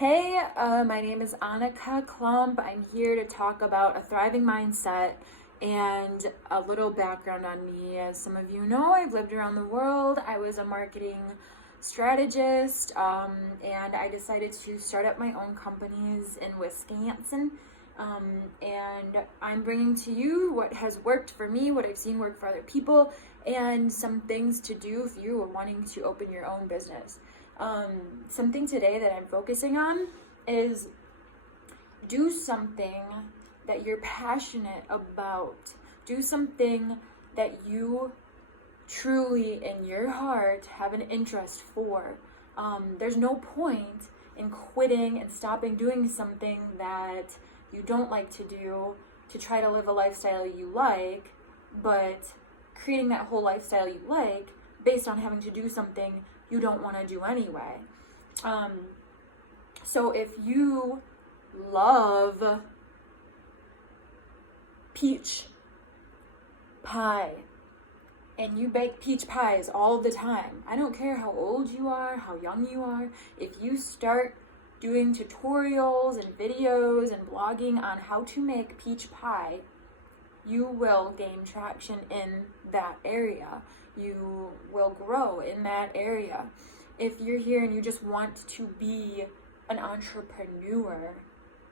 Hey, my name is Annika Klump. I'm here to talk about a thriving mindset and a little background on me. As some of you know, I've lived around the world. I was a marketing strategist, and I decided to start up my own companies in Wisconsin. And I'm bringing to you what has worked for me, what I've seen work for other people, and some things to do if you are wanting to open your own business. Something today that I'm focusing on is do something that you're passionate about. Do something that you truly in your heart have an interest for. There's no point in quitting and stopping doing something that you don't like to do to try to live a lifestyle you like, but creating that whole lifestyle you like based on having to do something you don't want to do anyway. So if you love peach pie and you bake peach pies all the time, I don't care how old you are, how young you are, if you start doing tutorials and videos and blogging on how to make peach pie, you will gain traction in that area. You will grow in that area. If you're here and you just want to be an entrepreneur,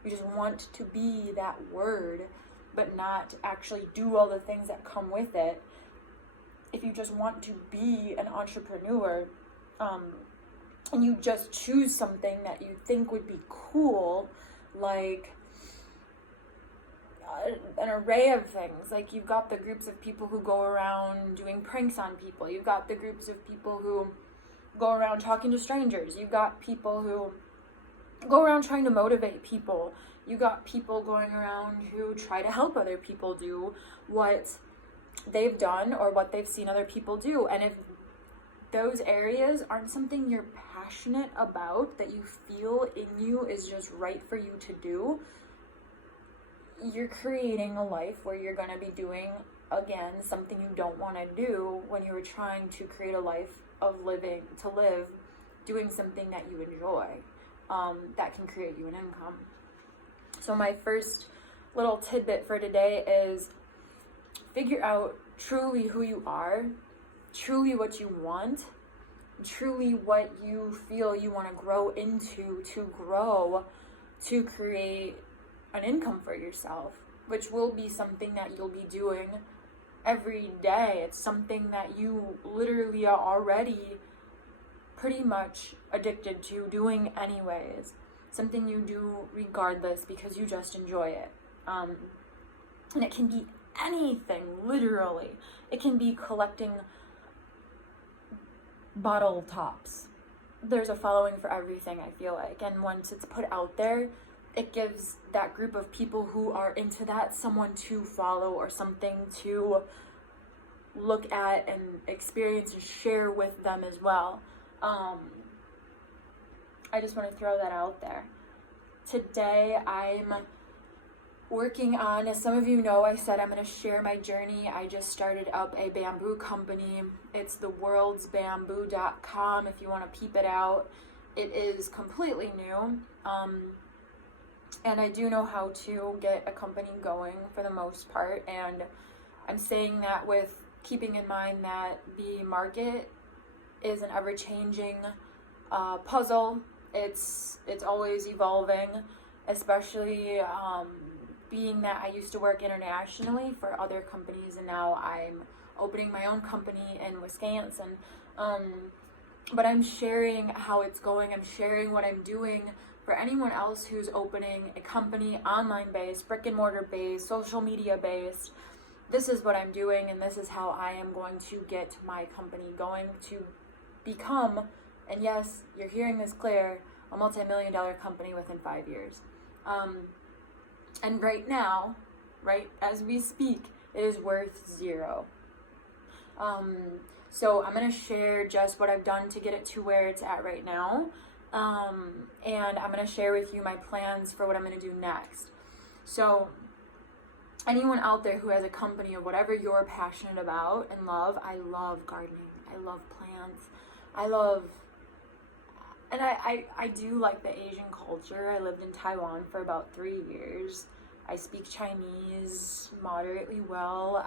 you just want to be that word, but not actually do all the things that come with it. If you just want to be an entrepreneur, and you just choose something that you think would be cool, like an array of things. Like you've got the groups of people who go around doing pranks on people. You've got the groups of people who go around talking to strangers. You've got people who go around trying to motivate people. You got people going around who try to help other people do what they've done or what they've seen other people do. And if those areas aren't something you're passionate about, that you feel in you is just right for you to do, you're creating a life where you're going to be doing, again, something you don't want to do when you were trying to create a life of live doing something that you enjoy, that can create you an income. So my first little tidbit for today is figure out truly who you are, truly what you want, truly what you feel you want to grow into, to create an income for yourself, which will be something that you'll be doing every day. It's something that you literally are already pretty much addicted to doing anyways. Something you do regardless because you just enjoy it. And it can be anything, literally. It can be collecting bottle tops. There's a following for everything, I feel like. And once it's put out there, it gives that group of people who are into that someone to follow or something to look at and experience and share with them as well. I just want to throw that out there. Today I'm working on, as some of you know, I said I'm going to share my journey. I just started up a bamboo company. It's theworldsbamboo.com if you want to peep it out. It is completely new. And I do know how to get a company going for the most part. And I'm saying that with keeping in mind that the market is an ever-changing puzzle. It's always evolving, especially being that I used to work internationally for other companies, and now I'm opening my own company in Wisconsin. But I'm sharing how it's going. I'm sharing what I'm doing for anyone else who's opening a company, online-based, brick-and-mortar-based, social media-based. This is what I'm doing, and this is how I am going to get my company going to become, and yes, you're hearing this clear, a multi-million-dollar company within 5 years. And right now, right as we speak, it is worth zero. So I'm going to share just what I've done to get it to where it's at right now. And I'm going to share with you my plans for what I'm going to do next. So anyone out there who has a company or whatever you're passionate about and love, I love gardening. I love plants. I love and I do like the Asian culture. I lived in Taiwan for about 3 years. I speak Chinese moderately well.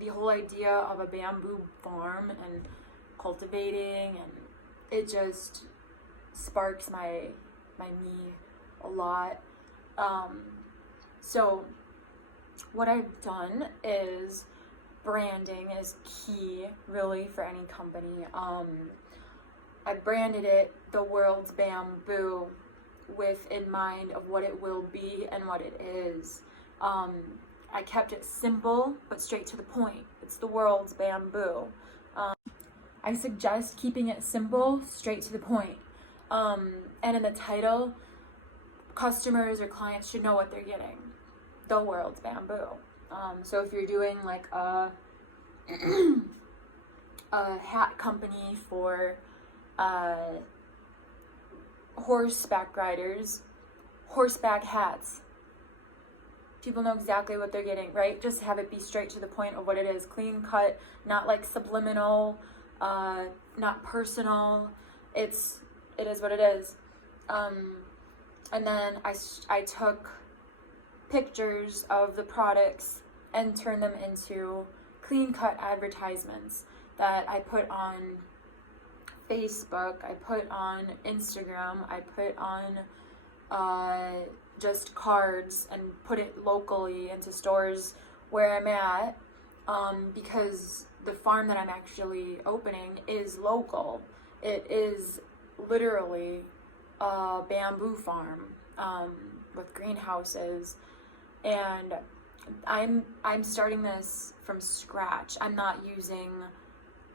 The whole idea of a bamboo farm and cultivating, and it just sparks my me a lot. So what I've done is, branding is key really for any company. I branded it the world's bamboo with in mind of what it will be and what it is. I kept it simple but straight to the point. It's the world's bamboo. I suggest keeping it simple, straight to the point. And in the title, customers or clients should know what they're getting. The world's bamboo. So if you're doing like a hat company for horseback riders, horseback hats, people know exactly what they're getting, right? Just have it be straight to the point of what it is, clean cut, not like subliminal, not personal. It is what it is. And then I took pictures of the products and turned them into clean cut advertisements that I put on Facebook, I put on Instagram, I put on just cards and put it locally into stores where I'm at, because the farm that I'm actually opening is local. It is literally a bamboo farm with greenhouses, and I'm starting this from scratch. I'm not using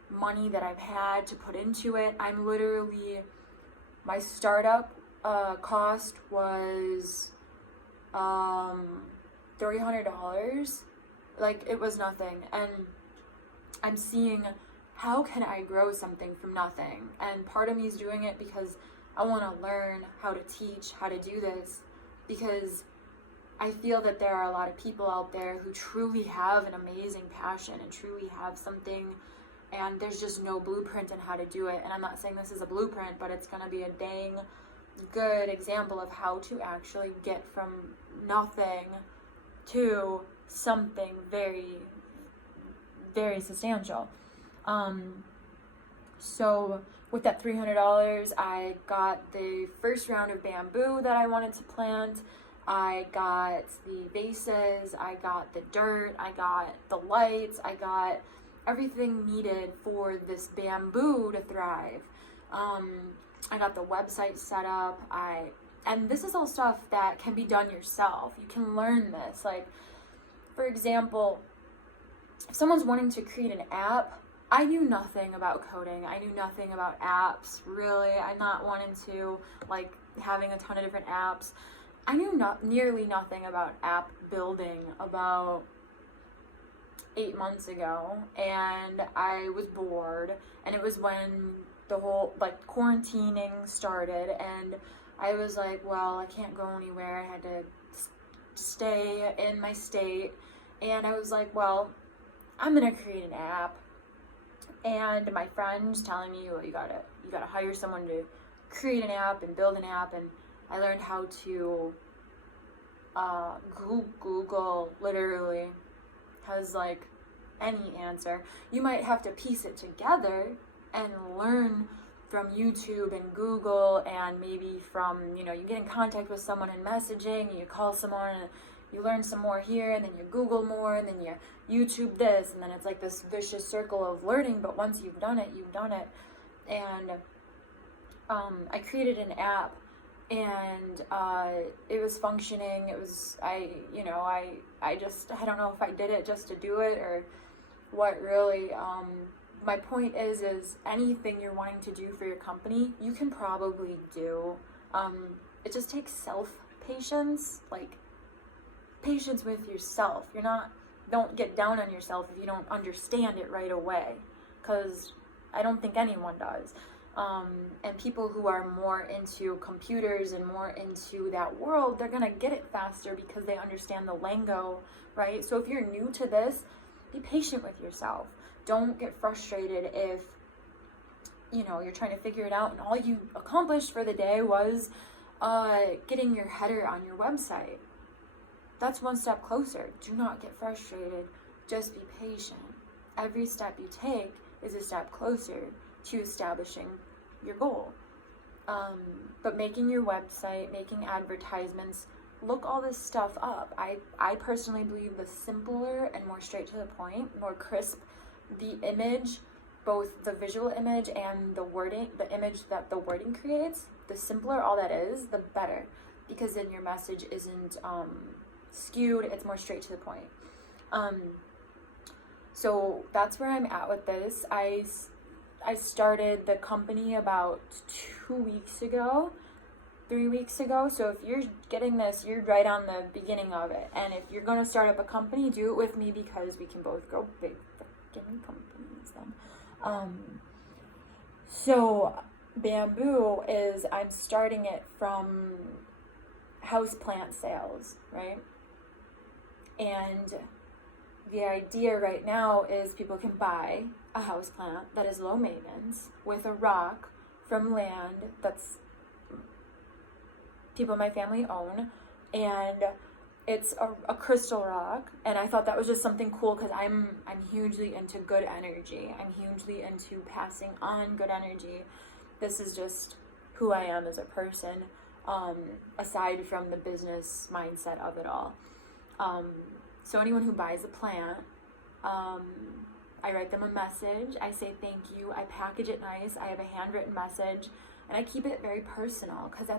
money that I've had to put into it. I'm literally, my startup cost was $300. Like, it was nothing, and I'm seeing how can I grow something from nothing. And part of me is doing it because I want to learn how to teach, how to do this, because I feel that there are a lot of people out there who truly have an amazing passion and truly have something, and there's just no blueprint on how to do it. And I'm not saying this is a blueprint, but it's going to be a dang good example of how to actually get from nothing to something very, very substantial. So with that $300, I got the first round of bamboo that I wanted to plant. I got the vases, I got the dirt, I got the lights, I got everything needed for this bamboo to thrive. I got the website set up. And this is all stuff that can be done yourself. You can learn this. Like, for example, if someone's wanting to create an app, I knew nothing about coding. I knew nothing about apps, really. I'm not wanting to, like, having a ton of different apps. I knew nearly nothing about app building about 8 months ago, and I was bored, and it was when the whole, like, quarantining started, and I was like, well, I can't go anywhere. I had to stay in my state, and I was like, well, I'm gonna create an app. And my friend's telling me, well, you gotta hire someone to create an app and build an app. And I learned how to Google literally has like any answer. You might have to piece it together and learn from YouTube and Google, and maybe from, you get in contact with someone in messaging, and you call someone and you learn some more here, and then you Google more, and then you YouTube this, and then it's like this vicious circle of learning. But once you've done it, you've done it. And I created an app, and it was functioning. It was, I don't know if I did it just to do it or what really. My point is anything you're wanting to do for your company, you can probably do. It just takes patience, like patience with yourself. Don't get down on yourself if you don't understand it right away, because I don't think anyone does. And people who are more into computers and more into that world, they're gonna get it faster because they understand the lingo, right? So if you're new to this, be patient with yourself. Don't get frustrated if you're trying to figure it out, and all you accomplished for the day was getting your header on your website. That's one step closer. Do not get frustrated. Just be patient. Every step you take is a step closer to establishing your goal. But making your website, making advertisements, look all this stuff up. I personally believe the simpler and more straight to the point, more crisp the image, both the visual image and the wording, the image that the wording creates, the simpler all that is, the better. Because then your message isn't skewed, it's more straight to the point. So that's where I'm at with this. I started the company about 2 weeks ago, 3 weeks ago. So if you're getting this, you're right on the beginning of it. And if you're going to start up a company, do it with me, because we can both grow big freaking companies then. So Bamboo is, I'm starting it from houseplant sales, right? And the idea right now is people can buy a houseplant that is low maintenance with a rock from land that's people in my family own, and it's a crystal rock. And I thought that was just something cool, because I'm hugely into good energy. I'm hugely into passing on good energy. This is just who I am as a person, aside from the business mindset of it all. So anyone who buys a plant, I write them a message, I say thank you, I package it nice, I have a handwritten message, and I keep it very personal, because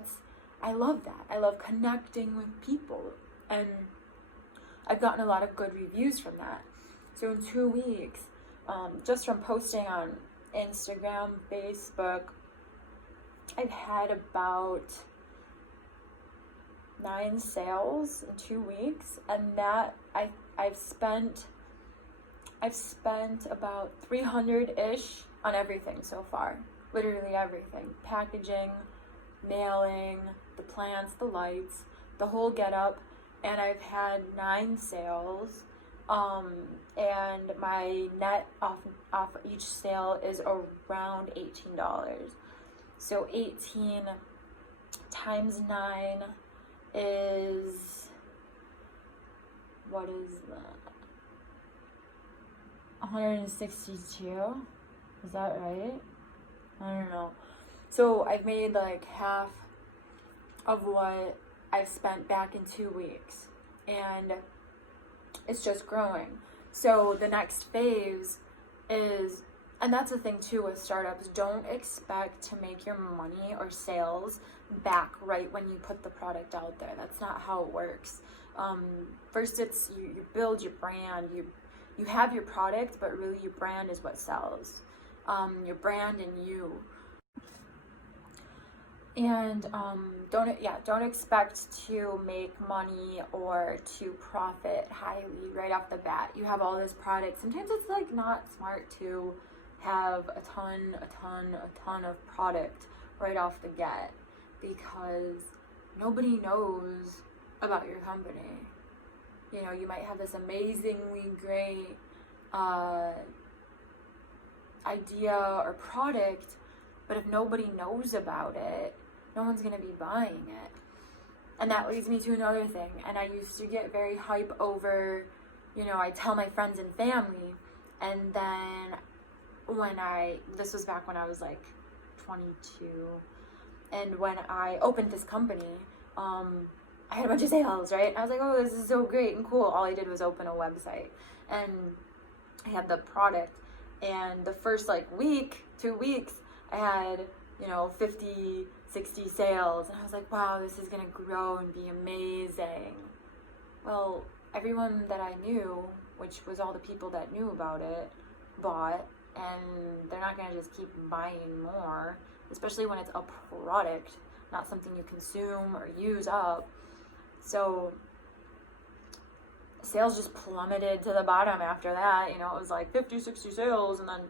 I love that. I love connecting with people, and I've gotten a lot of good reviews from that. So in 2 weeks, just from posting on Instagram, Facebook, I've had about 9 sales in 2 weeks, and that I've spent about $300-ish on everything so far. Literally everything. Packaging, mailing, the plants, the lights, the whole getup, and I've had 9 sales. And my net off each sale is around $18. So 18 times 9 is, what is that? 162? Is that right? I don't know. So I've made like half of what I've spent back in 2 weeks, and it's just growing. So the next phase is, and that's the thing too with startups, don't expect to make your money or sales back right when you put the product out there. That's not how it works. First, it's you build your brand, you have your product, but really your brand is what sells. Your brand and you. And don't expect to make money or to profit highly right off the bat. You have all this product. Sometimes it's like not smart to have a ton of product right off the get, because nobody knows about your company. You know, you might have this amazingly great idea or product, but if nobody knows about it, no one's going to be buying it. And that leads me to another thing. And I used to get very hype over, I tell my friends and family, and then this was back when I was like 22, and when I opened this company, I had a bunch of sales, right? I was like, oh, this is so great and cool. All I did was open a website, and I had the product, and the first 2 weeks, I had 50, 60 sales, and I was like, wow, this is gonna grow and be amazing. Well, everyone that I knew, which was all the people that knew about it, bought, and they're not gonna just keep buying more, especially when it's a product, not something you consume or use up. So sales just plummeted to the bottom after that. It was like 50, 60 sales, and then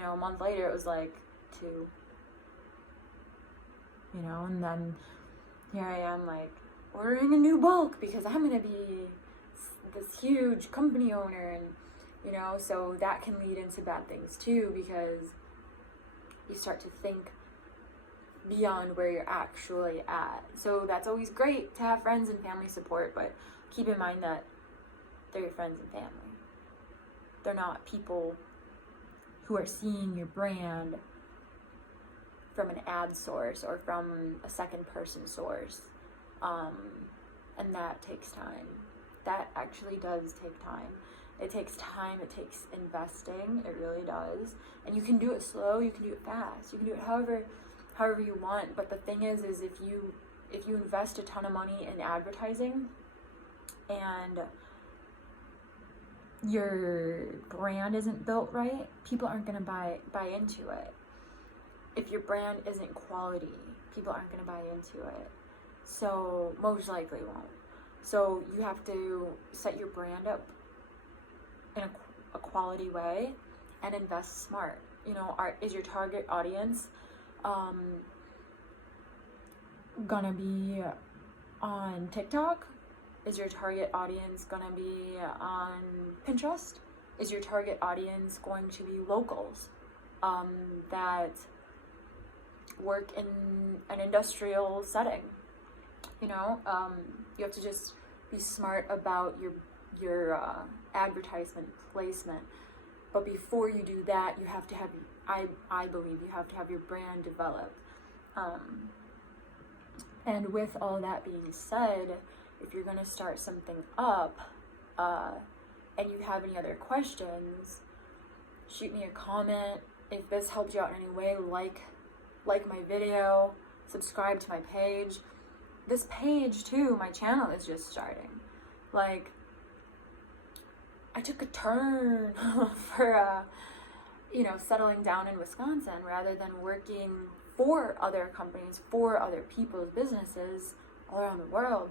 a month later it was like 2. And then here I am ordering a new bulk, because I'm gonna be this huge company owner, and so that can lead into bad things too, because you start to think beyond where you're actually at. So that's always great to have friends and family support, but keep in mind that they're your friends and family. They're not people who are seeing your brand from an ad source or from a second person source. And that takes time. That actually does take time. It takes time, it takes investing, it really does. And you can do it slow, you can do it fast, you can do it however you want. But the thing is if you invest a ton of money in advertising and your brand isn't built right, people aren't gonna buy into it. If your brand isn't quality, people aren't gonna buy into it. So most likely won't. So you have to set your brand up in a quality way and invest smart. You know, is your target audience gonna be on TikTok? Is your target audience gonna be on Pinterest? Is your target audience going to be locals that work in an industrial setting? You know, you have to just be smart about your advertisement placement. But before you do that, you have to have, I believe you have to have your brand developed. And with all that being said, if you're going to start something up and you have any other questions, shoot me a comment. If this helped you out in any way, like my video, subscribe to my page. This page too, my channel is just starting. Like, I took a turn for settling down in Wisconsin rather than working for other companies, for other people's businesses all around the world.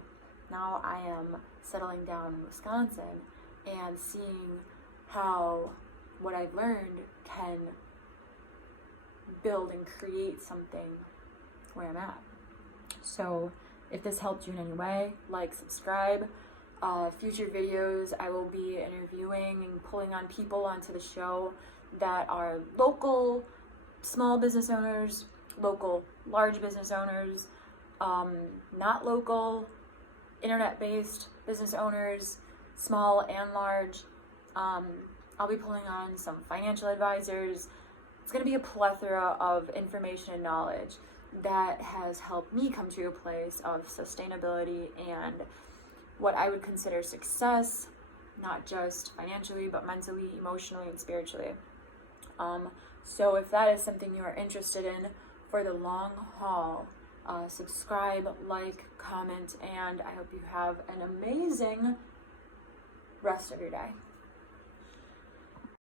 Now I am settling down in Wisconsin and seeing how what I've learned can build and create something where I'm at. So if this helped you in any way, like, subscribe. Future videos, I will be interviewing and pulling on people onto the show that are local small business owners, local large business owners, not local internet-based business owners, small and large. I'll be pulling on some financial advisors. It's going to be a plethora of information and knowledge that has helped me come to a place of sustainability and what I would consider success, not just financially, but mentally, emotionally, and spiritually. So if that is something you are interested in for the long haul, subscribe, like, comment, and I hope you have an amazing rest of your day.